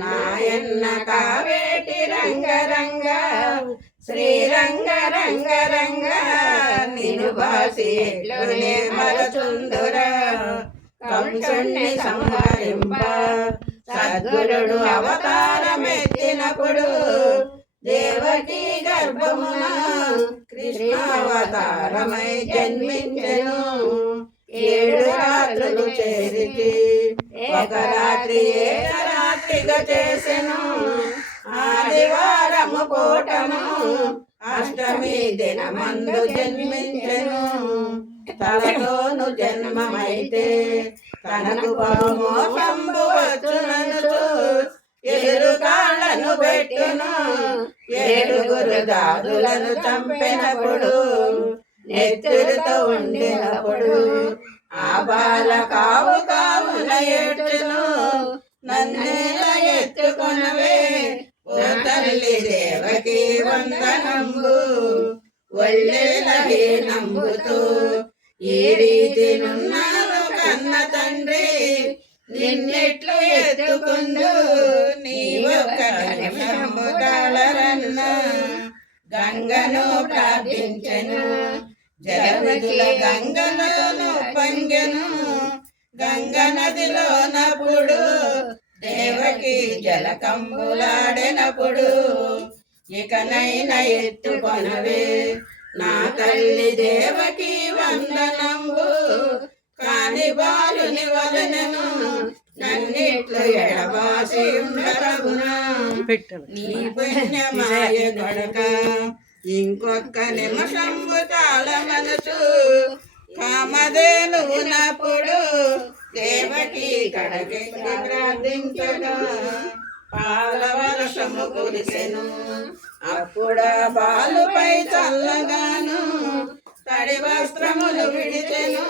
నాయన్న కావేటి రంగరంగ శ్రీరంగ రంగ రంగ నిను బాసి ఎట్లునే మరచుందురా కంసుణ్ణి సంహరింప సద్గురుడు అవతారమెత్తినప్పుడు దేవకీ గర్భమున కృష్ణావతారమై జన్మించెను 7 రాత్రులు చేరికి ఒక రాత్రి ఏకరాత్రిగా చేసెను ఆదివారము పూటను అష్టమి దినమందు జన్మించెను తలతోను జన్మమైతే తనకు బహుమోసంబు వచ్చుననుచు 7 కాళ్ళను పెట్టును 7 దాదులను చంపినప్పుడు నెత్తురుతో ఉండినప్పుడు ఆ బాల కావున ఏడ్చును నన్నేల ఎత్తుకొనవే ఓ తల్లి దేవకీ వందనంబు ఒళ్ళేల హీనంబుతూ ఈ రీతి నున్నాను కన్న తండ్రి నిన్నెట్లు ఎత్తుకుందు నీ ఒక్క నిమిషంబు తాళరన్న గంగను ప్రార్థించెను జలవిధుల గంగను పంగెను గంగ నదిలోనప్పుడు దేవకి జలకంబులాడినప్పుడు ఇకనైనా ఎత్తుకొనవే నా తల్లి దేవకి వందనంబు కాని బాలుని వలనను నన్నిట్లు ఎడబాసి ఉండరగునా నీ పుణ్యమాయ కొడక ఇంకొక్క నిమిషంబు తాళమనసు కామధేనునప్పుడు దేవకి కడకెక్కి ప్రార్థించగా పాల వర్షము కురిసెను అప్పుడా బాలుపై చల్లగాను తడి వస్త్రములు విడిచెను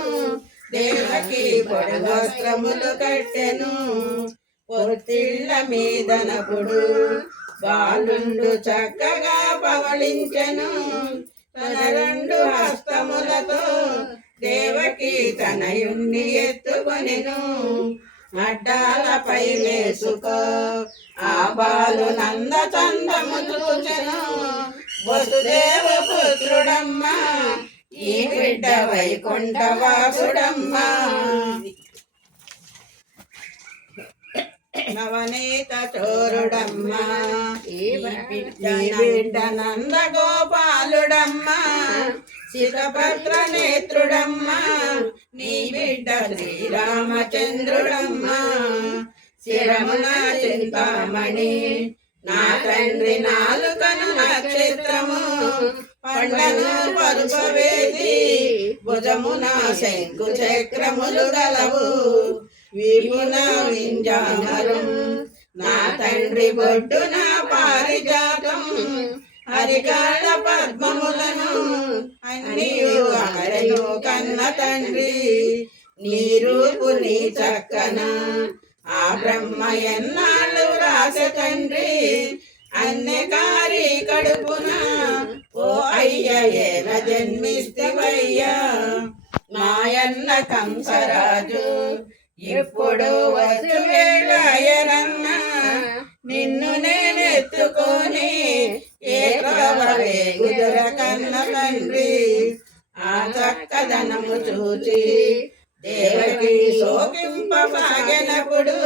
దేవకి పొడి వస్త్రములు కట్టెను పొత్తిళ్ళ మీదనప్పుడు బాలుండు చక్కగా పవళించెను తన 2 హస్తములతో దేవకి తనయుణ్ణి ఎత్తుకొనెను అడ్డాలపై వేసుకో ఆ బాలు నంద చందము చూచెను వసుదేవ పుత్రుడమ్మ ఈ బిడ్డ వైకుంఠవాసుడమ్మ నవనీత చోరుడమ్మ ఈ బిడ్డ నంద గోపాలుడమ్మ శిఖపత్ర నేత్రుడమ్మ నీ బిడ్డ శ్రీరామచంద్రుడమ్మ శిరమున చింతామణి నా తండ్రి నాలుకను నక్షత్రము పండ్లను పరుపవేది భుజమున శంకు చక్రములు గలవు వీపున వింజామరం నా తండ్రి బొడ్డున పారిజాతం హరికాళ పద్మములను అన్నియు అమరయు కన్న తండ్రి నీ రూపు నీ చక్కన ఆ బ్రహ్మ ఎన్నాళ్ళు రాస తండ్రి అన్నెకారి కడుపున ఓ అయ్య ఏల జన్మిస్తివయ్యా మాయన్న కంసరాజు ఇప్పుడు వచ్చు వేళయరన్న నిన్ను నేనెత్తుకొని ఏ త్రోవరేగుదుర కన్న తండ్రి ఆ చక్కదనము చూచి దేవకి శోకింపసాగినప్పుడు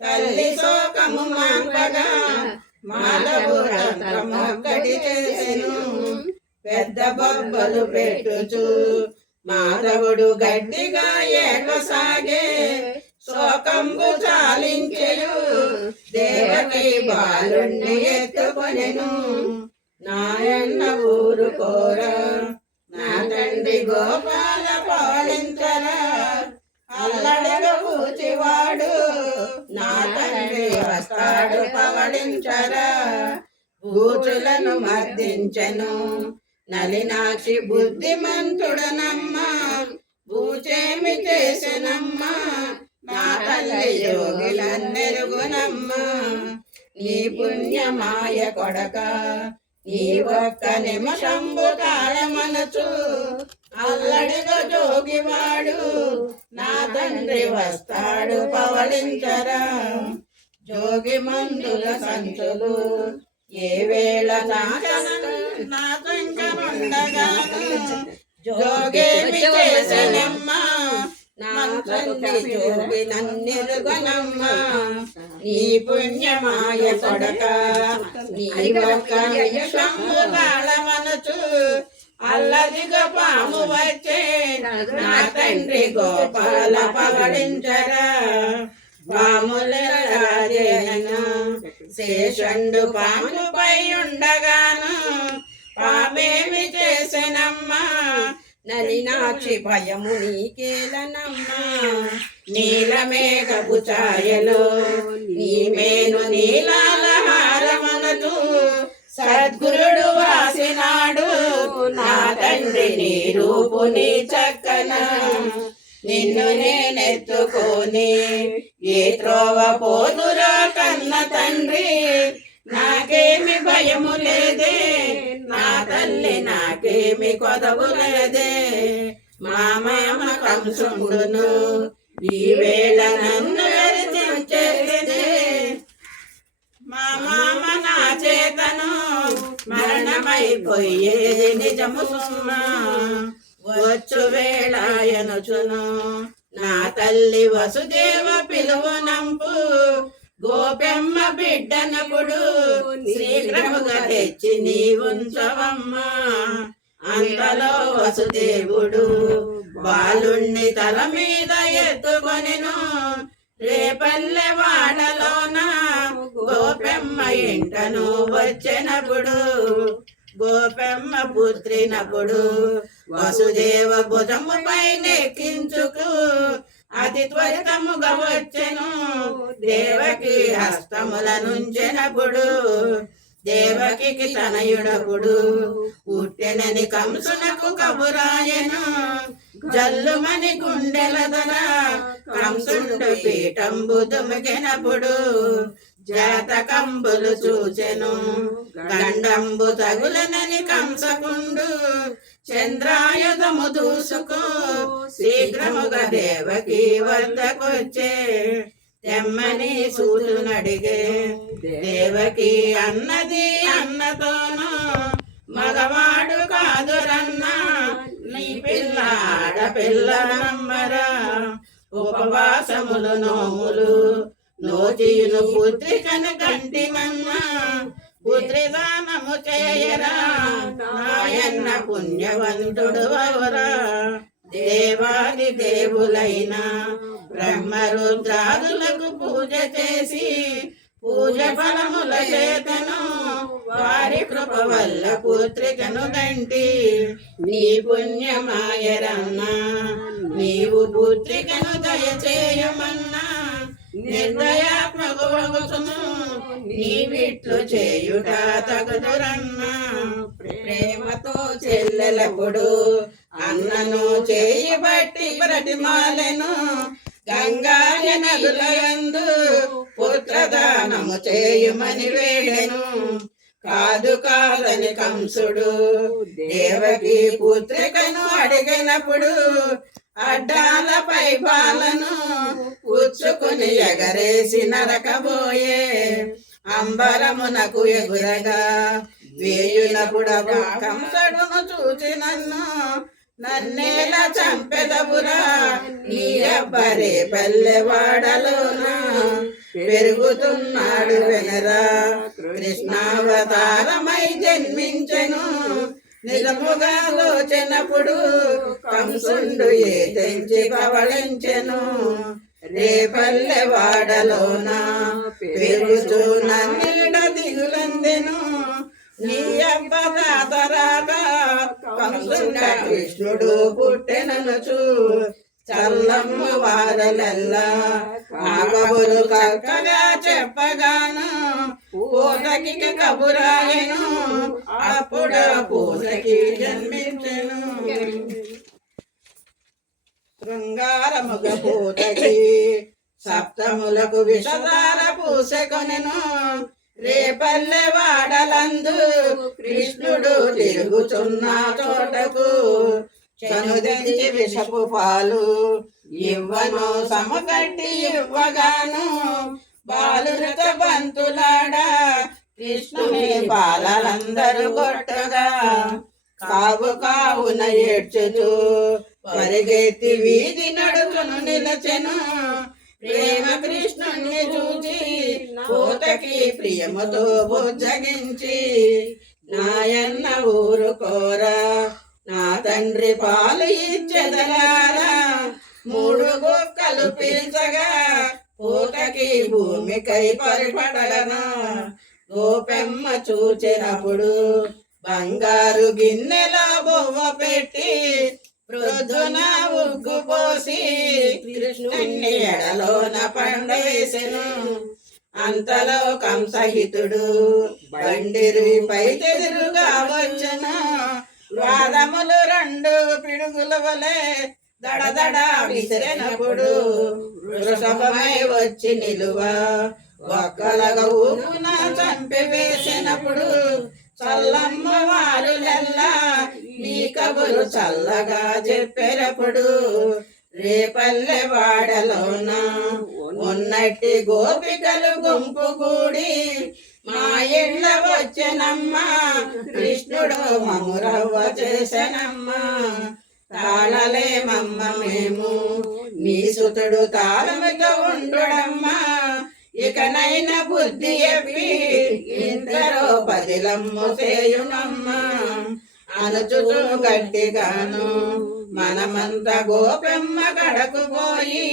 తల్లి శోకము మాంపగా మాధవు తంత్రమొక్కటి చేసెను పెద్ద బొబ్బలు పెట్టుచు మాధవుడు గట్టిగా ఏడవసాగే శోకంబు చాలించెను దేవకి బాలుణ్ణి ఎత్తుకొనెను నాయన్న ఊరుకోర నా తండ్రి గోపాల పాలించరా అల్లడిగా పూచివాడు నా తండ్రి వస్తాడు పవళించరా భూచులను మర్దించెను నలినాక్షి బుద్ధిమంతుడనమ్మ భూచేమి చేసెనమ్మా నా తల్లి యోగిలన్నెరుగునమ్మ నీ పుణ్యమాయ కొడక నీ ఒక్క నిమిషంబు తాళమనచు అల్లడిగా జోగివాడు నా తండ్రి వస్తాడు పవళించరా జోగి మందుల సంచులు ఏ వేళ నా సంగముండగాను జోగేమి చేసెనమ్మ జోగి నన్నెరుగనమ్మ నీ పుణ్యమాయ కొడక నీ ఒక్క విషము తాళమనచు అల్లదిగ పాము వచ్చే నా తండ్రి గోపాల పవడించరా పాములరాజేన శేషండు పాముపై ఉండగాను పామేమి చేసెనమ్మా నలినాక్షి భయము నీకేలనమ్మా నీలమేఘపు ఛాయలో నీమేను నీలాల హారమనదు సద్గురుడు వాసినాడు నా తండ్రి నీ రూపు నీ చక్కన నిన్ను నేనెత్తుకొని ఏ త్రోవ పోదురా కన్న తండ్రి నాకేమి భయము లేదే నా తల్లి నాకేమి కొదవు లేదే మా మామ కంసుండును ఈ వేళ నన్ను వెరిచేదే మా మామ నా చేతను మరణమైపోయేది నిజము సుమ్మా వచ్చు వేళాయనుచును నా తల్లి వసుదేవ పిలువనంపు గోపెమ్మ బిడ్డనప్పుడు శీఘ్రముగా తెచ్చి నీ ఉంచవమ్మా అంతలో వసుదేవుడు బాలుణ్ణి తల మీద ఎత్తుకొనెను రేపల్లె వాడలోన గోపెమ్మ ఇంటను వచ్చెనప్పుడు గోపెమ్మ పుత్రినప్పుడు వసుదేవ భుజము పైనెక్కించుకు అతి త్వరితముగా వచ్చెను దేవకి హస్తముల నుంచెనప్పుడు దేవకి తనయుడపుడు పుట్టెనని కంసునకు కబురాయను జల్లుమని గుండెల ధర కంసుండు పీఠంబు దుమికెనప్పుడు జాతకంబులు చూచెను గండంబు తగులనని కంసకుండు చంద్రాయుధము దూసుకో శీఘ్రముగా దేవకి వద్దకొచ్చే తెమ్మని సూతునడిగే దేవకి అన్నది అన్నతోను మగవాడు కాదురన్నా నీ పిల్ల ఆడపిల్ల నమ్మరా ఉపవాసములు నోములు నోచియును పుత్రికను కంటిమన్నా పుత్రిదానము చేయరా నాయన్న పుణ్యవంతుడు అవరా దేవాది దేవులైన బ్రహ్మరుద్రాదులకు పూజ చేసి పూజ ఫలముల చేతను వారి కృప వల్ల పుత్రికను దంటి నీ పుణ్యమాయరన్నా నీవు పుత్రికను దయచేయమన్నా నిర్దయాత్మకును నీవిట్లు చేయుట తగుదురన్నా ప్రేమతో చెల్లెలప్పుడు అన్నను చేయి బట్టి బ్రతిమాలెను గంగా నదులయందు పుత్రదానము చేయుమని వేడెను కాదు కాదని కంసుడు దేవకి పుత్రికను అడిగినప్పుడు అడ్డాలపై బాలను కూర్చుకుని ఎగరేసి నరకబోయే అంబరమునకు ఎగురగా వేయునప్పుడగా కంసుడును చూచి నన్నేలా చంపెదవురా నీ అబ్బరే పల్లెవాడలోన పెరుగుతున్నాడు వెనరా కృష్ణావతారమై జన్మించెను నిజముగా లోచెనప్పుడు కంసుండు ఏ తెంచి పవళించెను రేపల్లె వాడలోన పెరుగుచూ నన్నీడ దిగులందెను నీ అబ్బ తాతరాగా కంసుండ కృష్ణుడు పుట్టెననుచు చల్లమ్మ వారలల్లా ఆ కబురు చక్కగా చెప్పగాను పూతకి కబురాయను అప్పుడు పూతకి జన్మించెను శృంగారముగ పూతకి సప్తములకు విషధార పూసెకొనెను రేపల్లె వాడలందు కృష్ణుడు తిరుగుచున్న చోటకు చనుదంచి విషపు పాలు ఇవ్వను సమకట్టి ఇవ్వగాను బాలుర రచబంతులాడా కృష్ణుని బాలలందరూ కొట్టగా కావు కావున ఏడ్చుతూ పరిగెత్తి వీధి నడుచును నిలచెను. ప్రేమ కృష్ణుణ్ణి చూచి పూతకి ప్రియముతో బుజ్జగించి నాయన్న ఊరుకోరా నా తండ్రి పాలు ఇచ్చెదలారా. 3 గుక్కలు పీల్చగా పూతకి భూమికై పరిపడగను. గోపెమ్మ చూచినప్పుడు బంగారు గిన్నెలో బొవ్వ పెట్టి ప్రొద్దున ఉగ్గు పోసి కృష్ణుణ్ణి ఎడలోన పండేసెను. అంతలో కంసహితుడు బండిరిపై ఎదురుగా వచ్చును. వాదములు 2 పిడుగుల వలె దడదడ విసిరినప్పుడు వృషభమై వచ్చి నిలువ ఒక్కలగా ఊపున చంపివేసినప్పుడు చల్లమ్మ వారులెల్లా నీ కబురు చల్లగా చెప్పేటప్పుడు రేపల్లె వాడలోన ఉన్నట్టి గోపికలు గుంపు కూడి మా ఇళ్ళ వచ్చెనమ్మా కృష్ణుడు మమురవ్వ చేసెనమ్మా. తాళలేమమ్మ మేము నీ సుతుడు తాళముతో ఉండుడమ్మా. ఇకనైనా బుద్ధి చెప్పి ఇందరో పదిలమ్ము చేయునమ్మా. అనుచుచు గట్టిగాను మనమంతా గోపెమ్మ కడకు పోయి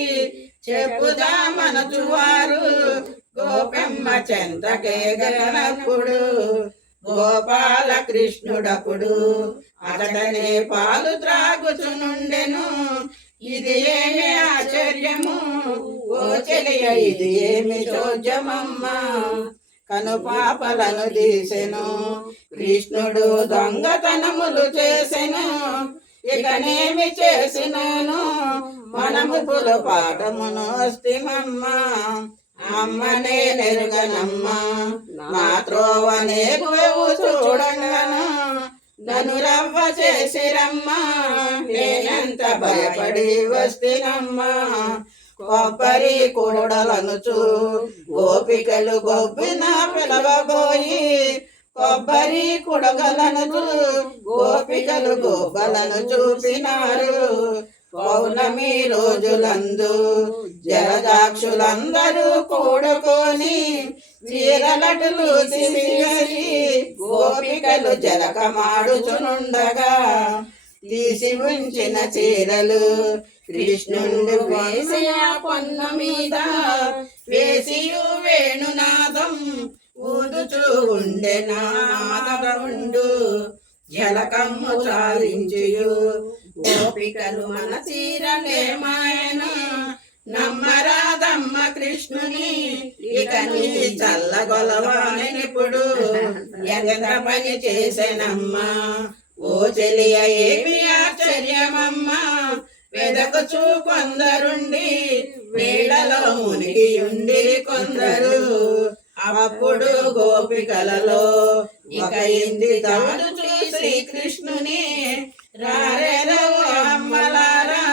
చెప్పుదామనుచువారు గోపెమ్మ చెంతకే గనప్పుడు గోపాల కృష్ణుడప్పుడు అతడనే పాలు త్రాగుచునుండెను. ఇది ఏమి ఆశ్చర్యము ఓ చెలియ ఇది ఏమి చోద్యమమ్మా. కనుపాపలను తీసెను కృష్ణుడు దొంగతనములు చేసెను. ఇకనేమి చేసినాను మనము పులపాఠమును వస్తిమమ్మా. అమ్మనే నెరుగనమ్మా నా త్రోవనే పోవు చూడంగను. నన్ను రవ్వ చేసిరమ్మా నేనెంత భయపడి వస్తినమ్మా. కొబ్బరి కూడలనుచు గోపికలు గొబ్బిన పిలవబోయి కొబ్బరి కుడగలనుచు గోపికలు గోపలను చూపినారు. పౌర్ణమి రోజులందు జలదాక్షులందరూ కూడుకొని చీరలటులు తీసి గోపికలు జలకమాడుచునుండగా తీసి ఉంచిన చీరలు కృష్ణుడు వేసి పొన్న మీద వేసియు వేణునాదం ఊదుచూ ఉండెనాదముండు. జలకమ్ము చాలించియు గోపికలు మన చీరలేమాయను. నమ్మరాదమ్మ కృష్ణుని ఇక నీ చల్లగొలవానిప్పుడు ఎంత పని చేసెనమ్మా. ఓ చెలియ ఏమి ఆశ్చర్యమమ్మా. వెదకుచూ కొందరుండి వేళలో మునిగి ఉండిరి కొందరు. అప్పుడు గోపికలలో ఇక ఇంది తాను శ్రీకృష్ణుని రారెరో అమ్మలారా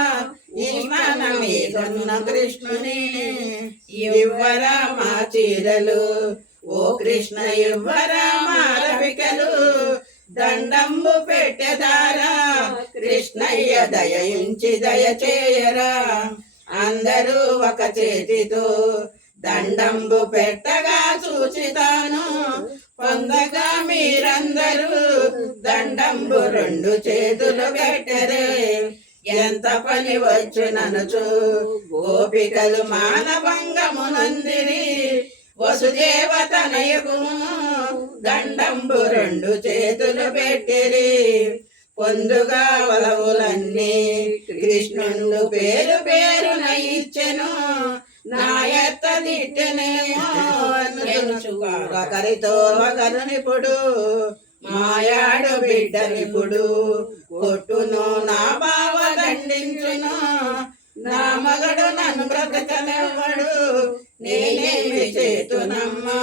ఈ మన మీదున్న కృష్ణుని ఇవ్వరా మా చీరలు ఓ కృష్ణ ఇవ్వరా మా రవికలు. దండంబు పెట్టెదారా కృష్ణయ్య దయించి దయచేయరా. అందరూ ఒక చేతితో దండంబు పెట్టగా చూచితాను పొందగా మీరందరూ దండంబు 2 చేతులు పెట్టరే. ఎంత పని వచ్చుననుచు గోపికలు మానభంగమునందిరి. వసుదేవ తనయకును దండంబు 2 చేతులు పెట్టిరి. పొందుగా వలవులన్నీ కృష్ణుండు పేరు పేరున ఇచ్చెను. నాయత్త దిట్టెనేమో ఒకరితో ఒకరునిప్పుడు మాయాడు బిడ్డనిప్పుడు కొట్టును నా బావ దండించును. నా మగడు నన్ను బ్రతకనివ్వడు నేనేమి చేతునమ్మా.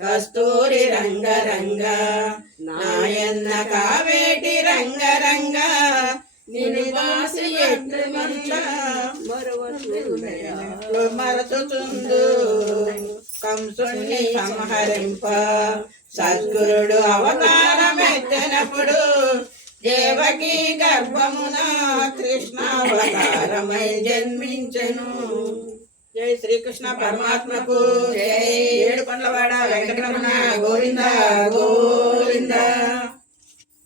కస్తూరి రంగరంగ నాయన్న కావేటి రంగరంగ నివాసి ఎట్లు మరచుచుందు కంసుని సంహరింప సద్గురుడు అవతారమెత్తినప్పుడు దేవకి గర్భమున కృష్ణావతారమై జన్మించెను. జై శ్రీకృష్ణ పరమాత్మకు జై. ఏడుకొండలవాడ వెంకటరమణ గోవింద గోవింద.